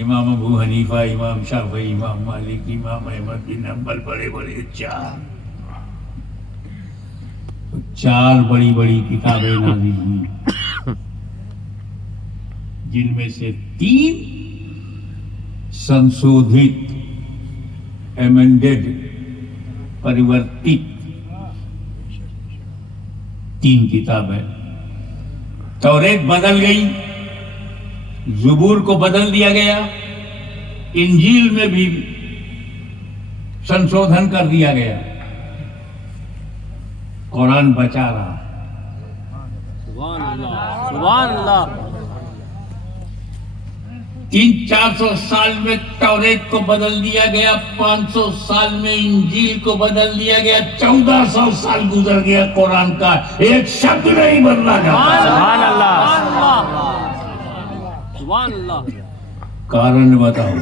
امام ابو حنیفہ، امام شافعی، امام مالک، امام احمد بن حنبل، بڑے بڑے چار بڑی بڑی کتابیں نازل ہوئی، جن میں سے تین سنشودھت، ایمنڈڈ، پریورتت تین کتابیں۔ توریت بدل گئی، زبور کو بدل دیا گیا، انجیل میں بھی سنشودھن کر دیا گیا، قرآن بچا رہا۔ سبحان اللہ، سبحان اللہ۔ 300-400 سال میں توریت کو بدل دیا گیا، 500 سال میں انجیل کو بدل دیا گیا، 1400 سال گزر گیا، قرآن کا ایک شبد نہیں بدلا جاتا۔ سبحان اللہ، سبحان اللہ۔ کارن بتاؤ۔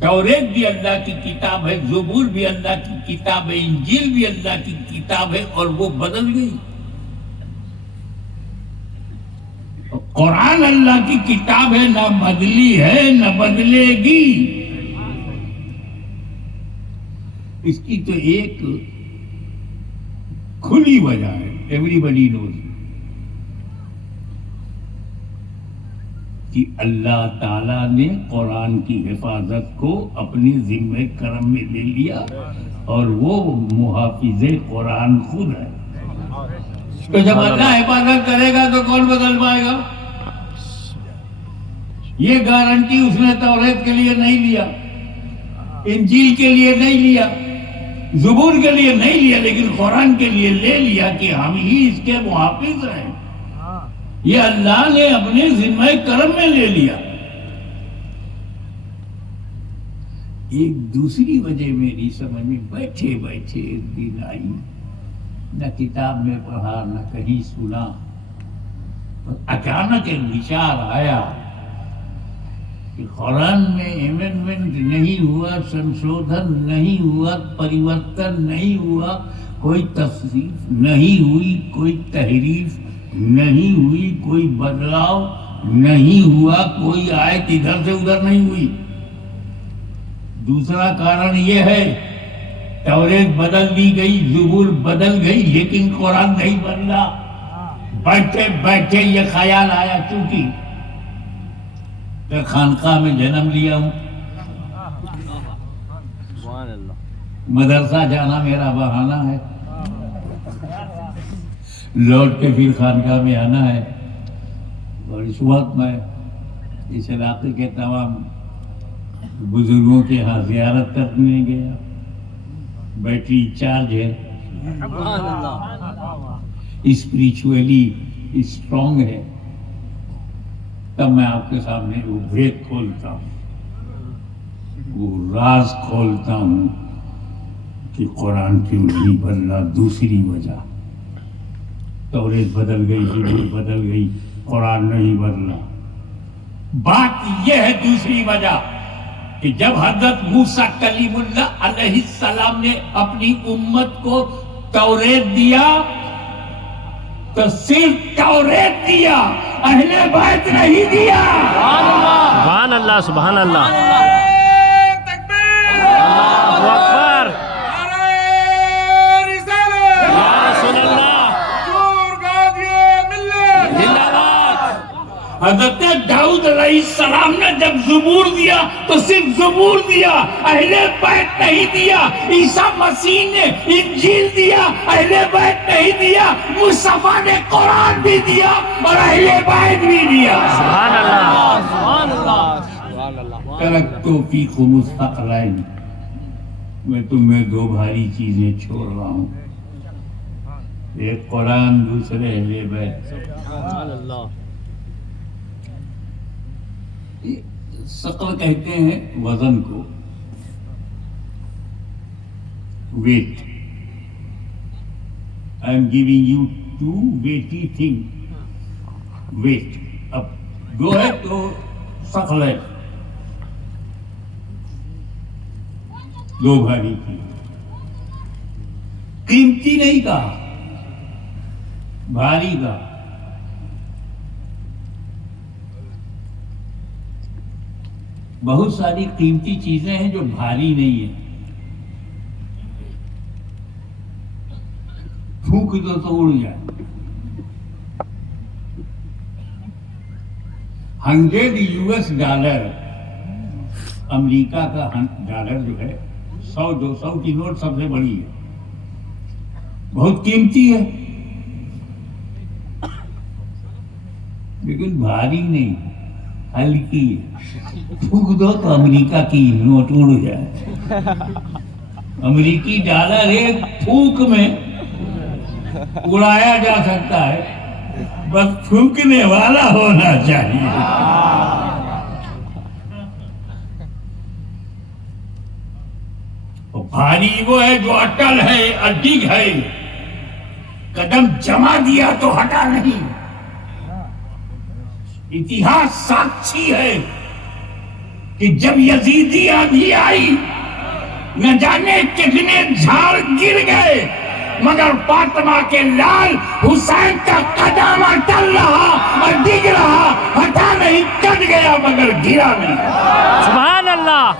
توریت بھی اللہ کی کتاب ہے، زبور بھی اللہ کی کتاب ہے، انجیل بھی اللہ کی کتاب ہے، اور وہ بدل گئی۔ قرآن اللہ کی کتاب ہے، نہ بدلی ہے نہ بدلے گی۔ اس کی تو ایک کھلی وجہ ہے، ایوری بڈی نوز، کہ اللہ تعالیٰ نے قرآن کی حفاظت کو اپنی ذمہ کرم میں لے لیا، اور وہ محافظ قرآن خود ہے۔ تو جب اللہ حفاظت کرے گا تو کون بدل پائے گا؟ یہ گارنٹی اس نے توریت کے لیے نہیں لیا، انجیل کے لیے نہیں لیا، زبور کے لیے نہیں لیا، لیکن قرآن کے لیے لے لیا کہ ہم ہی اس کے محافظ ہیں۔ یہ اللہ نے اپنے ذمہ کرم میں لے لیا۔ ایک دوسری وجہ میری سمجھ میں بیٹھے بیٹھے ایک دن آئی، نہ کتاب میں پڑھا نہ کہیں سنا، اچانک ایک وچار آیا کہ قرآن میں ایمنڈمنٹ نہیں ہوا، سنشودھن نہیں ہوا، پریورتن نہیں ہوا، کوئی تفسیر نہیں ہوئی، کوئی تحریف نہیں ہوئی، کوئی بدلاؤ نہیں ہوا، کوئی آیت ادھر سے ادھر نہیں ہوئی۔ دوسرا کارن یہ ہے، توریت بدل دی گئی، زبور بدل گئی، لیکن قرآن نہیں بدلا۔ بیٹھے بیٹھے یہ خیال آیا، چونکہ خانقاہ میں جنم لیا ہوں، مدرسہ جانا میرا بہانہ ہے، لوٹ کے پھر خانقاہ میں آنا ہے، اور اس وقت میں اس علاقے کے تمام بزرگوں کے ہاں زیارت کرنے گیا، بیٹری چارج ہے، اسپریچولی اسٹرانگ ہے۔ تب میں آپ کے سامنے وہ بھید کھولتا ہوں، وہ راز کھولتا ہوں کہ قرآن کیوں نہیں بدلا۔ دوسری وجہ، توریت بدل گئی، زبور بدل گئی، قرآن نہیں بدلا۔ بات یہ ہے دوسری وجہ کہ جب حضرت موسیٰ کلیم اللہ علیہ السلام نے اپنی امت کو توریت دیا تو صرف توریت دیا، اہل بیت نہیں دیا۔ سبحان اللہ، سبحان اللہ، تکبیر، اللہ اکبر، نعرہ رسالت، یا رسول اللہ، حضور قائد ملت، زندہ باد۔ حضرت داؤد علیہ السلام نے جب زبور دیا تو صرف زبور دیا، اہل بیت نہیں دیا۔ عیسیٰ مسیح نے انجیل دیا، اہل بیت نہیں دیا۔ مصطفیٰ نے قرآن بھی دیا اور اہل بیت بھی دیا۔ سبحان اللہ، سبحان اللہ، سبحان اللہ۔ ترکتو فیکم الثقلین، میں تمہیں دو بھاری چیزیں چھوڑ رہا ہوں، ایک قرآن، دوسرے اہل بیت۔ سبحان اللہ۔ ثقل کہتے ہیں وزن کو، wait. I am giving you two weighty things. Weight. اب دو ہے تو ثقل ہے، دو بھاری چیز۔ قیمتی نہیں کہا، بھاری کہا۔ بہت ساری قیمتی چیزیں ہیں جو بھاری نہیں ہیں، پھونک دو تو اڑ جائے۔ 100 US ڈالر، امریکہ کا ڈالر جو ہے 100-200 کی نوٹ سب سے بڑی ہے، بہت قیمتی ہے، لیکن بھاری نہیں، ہلکی ہے، پھونک دو تو امریکہ کی نوٹ اڑ جائے۔ امریکی ڈالر ایک پھونک میں اڑایا جا سکتا ہے، بس پھونکنے والا ہونا چاہیے۔ بھاری وہ ہے جو اٹل ہے، اڈگ ہے، قدم جما دیا تو ہٹا نہیں۔ اتہاس ساکشی ہے کہ جب یزیدی آندھی آئی، نہ جانے کتنے جھاڑ گر گئے، مگر فاطمہ کے لال حسین کا قدم اٹل رہا اور ڈگ رہا، ہٹا نہیں، کٹ گیا مگر گرا نہیں۔ سبحان اللہ،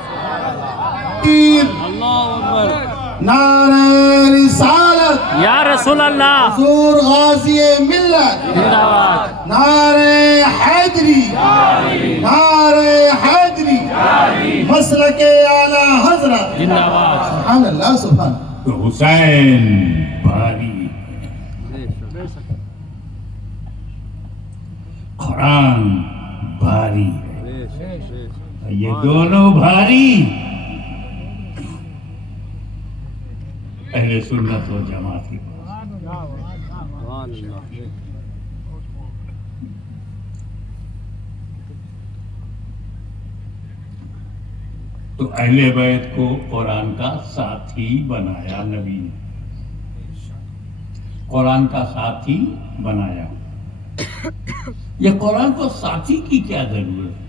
اللہ اکبر، نعرہ رسالت یا رسول اللہ، حضور غازی ملت، زندہ باد، نعرہ حیدری، نعرہ حیدری، مسلک اعلی حضرت، زندہ باد۔ سبحان اللہ سبحان اللہ۔ تو حسین بھاری، قرآن بھاری ہے، یہ دونوں بھاری اہل سنت و جماعت کی بات۔ تو اہل بیت کو قرآن کا ساتھی بنایا نبی نے، قرآن کا ساتھی بنایا۔ یہ قرآن کو ساتھی کی کیا ضرورت ہے؟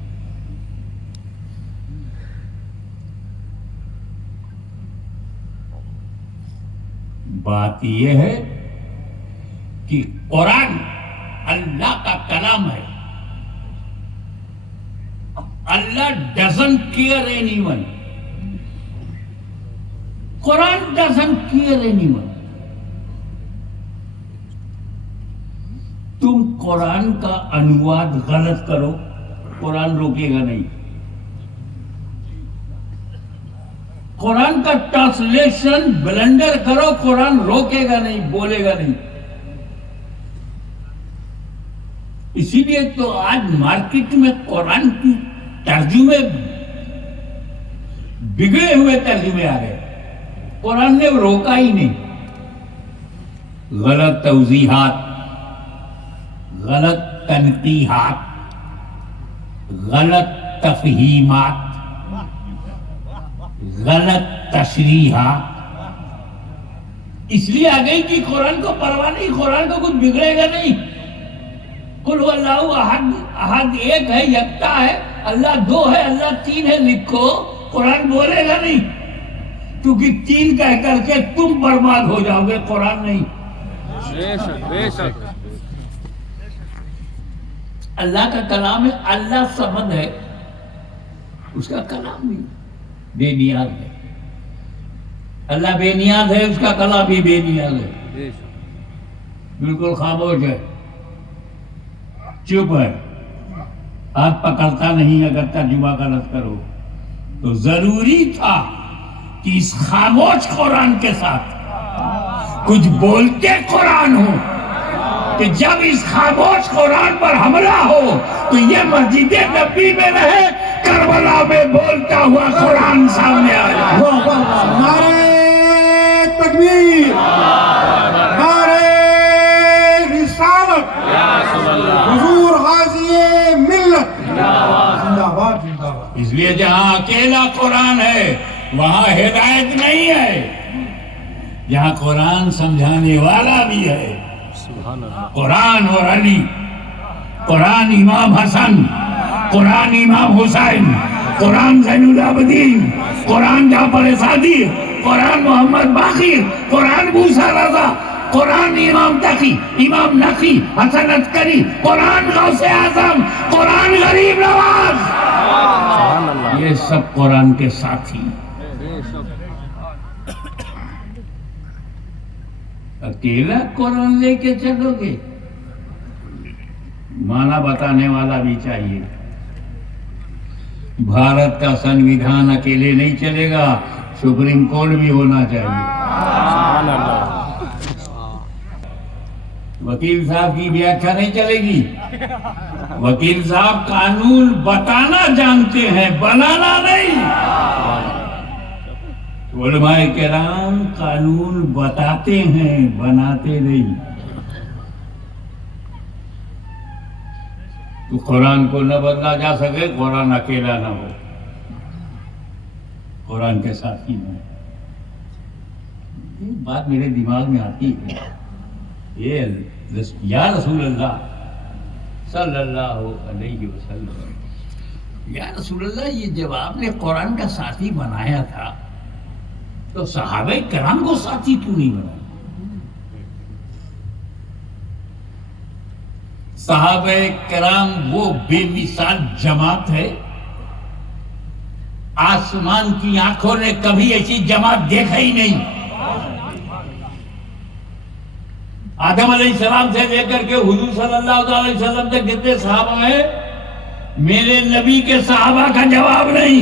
بات یہ ہے کہ قرآن اللہ کا کلام ہے۔ Allah doesn't care anyone. Quran doesn't care anyone. تم قرآن کا انواد غلط کرو، قرآن روکے گا نہیں۔ قرآن کا ٹرانسلیشن بلنڈر کرو، قرآن روکے گا نہیں، بولے گا نہیں۔ اسی لیے تو آج مارکیٹ میں قرآن کی ترجمے بگڑے ہوئے ترجمے آ گئے، قرآن نے روکا ہی نہیں۔ غلط توضیحات، غلط تنقیحات، غلط تفہیمات، غلط تشریحات اس لیے آ گئی کہ قرآن کو پرواہ نہیں، قرآن کو کچھ بگڑے گا نہیں۔ قل هو اللہ احد، احد ایک ہے، یکتا ہے، اللہ دو ہے، اللہ تین ہے، لکھو، قرآن بولے گا نہیں، کیونکہ تین کہہ کر کے تم برباد ہو جاؤ گے، قرآن نہیں۔ بے شک، اللہ کا کلام ہے، اللہ صمد ہے، اس کا کلام بھی بے نیاز ہے۔ اللہ بے نیاز ہے، اس کا کلام بھی بے نیاز ہے، بالکل خاموش ہے، چپ ہے، ہاتھ پکڑتا نہیں اگر ترجمہ غلط کرو۔ تو ضروری تھا کہ اس خاموش قرآن کے ساتھ کچھ بولتے قرآن ہو، کہ جب اس خاموش قرآن پر حملہ ہو تو یہ مسجد نبی میں رہے، کربلا میں بولتا ہوا قرآن سامنے آ جائے۔ واہ واہ واہ، نعرہ تکبیر، نعرہ رسالت، حضور غازی ملت، زندہ باد زندہ باد۔ اس لیے جہاں اکیلا قرآن ہے وہاں ہدایت نہیں ہے، جہاں قرآن سمجھانے والا بھی ہے، قرآن اور علی، قرآن امام حسن، قرآن امام حسین، قرآن زین العابدین، قرآن جعفر صادق، قرآن محمد باقر، قرآن موسیٰ رضا، قرآن امام تقی، امام نقی، حسن عسکری، قرآن غوث اعظم، قرآن غریب نواز، یہ سب قرآن کے ساتھی. اکیلا قرآن لے کے چلو گے؟ معنی بتانے والا بھی چاہیے. بھارت کا سنویدھان اکیلے نہیں چلے گا، سپریم کورٹ بھی ہونا چاہیے. وکیل صاحب کی ویاخیا نہیں چلے گی. وکیل صاحب قانون بتانا جانتے ہیں، بنانا نہیں. علماء کرام قانون بتاتے ہیں، بناتے نہیں. تو قرآن کو نہ بدلا جا سکے، قرآن اکیلا نہ ہو، قرآن کے ساتھ ہی نہ. یہ بات میرے دماغ میں آتی ہے، یا رسول اللہ صلی اللہ علیہ وسلم، یا رسول اللہ، یہ جب آپ نے قرآن کا ساتھی بنایا تھا تو صحابہ کرام کو ساتھی کیوں نہیں بنایا؟ صحابہ کرام وہ بے مثال جماعت ہے، آسمان کی آنکھوں نے کبھی ایسی جماعت دیکھا ہی نہیں. آدم علیہ السلام سے لے کر کے حضور صلی اللہ علیہ وسلم تک جتنے صحابہ ہیں، میرے نبی کے صحابہ کا جواب نہیں.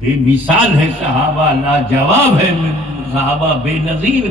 بے مثال ہے صحابہ، لاجواب ہے صحابہ، بے نظیر.